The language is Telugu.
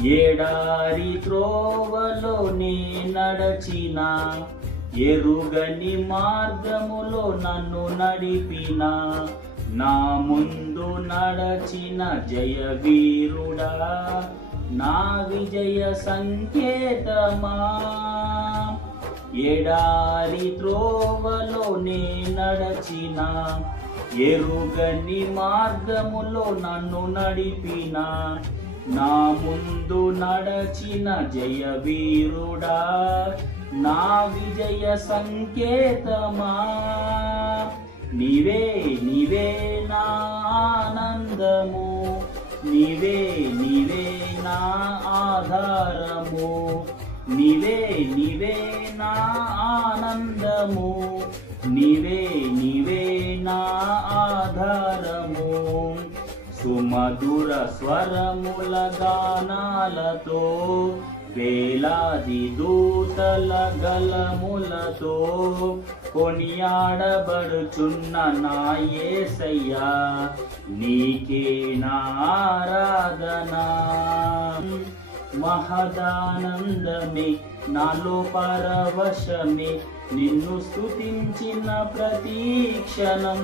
ఎడారి త్రోవలో నే నడచిన, ఎరుగని మార్గములో నన్ను నడిపిన, నా ముందు నడచిన జయవీరుడా, నా విజయ సంకేతమా. ఎడారి త్రోవలో నే నడచిన, ఎరుగని మార్గములో నన్ను నడిపిన, నా ముందు నడచిన జయవీరుడా, నా విజయ సంకేతమా. నీవే నీవే నా ఆనందము, నీవే నీవే నా ఆధారము, నీవే నీవే నా ఆనందము, నీవే నీవే నా ఆధారము. సుమధుర స్వరముల గానాలతో, వేలాది దూతల గలములతో కొనియాడబడుచున్న నా యేసయ్యా, నీకే నా ఆరాధన. మహదానందమే నాలో పరవశమే, నిన్ను స్తుతించిన ప్రతి క్షణం.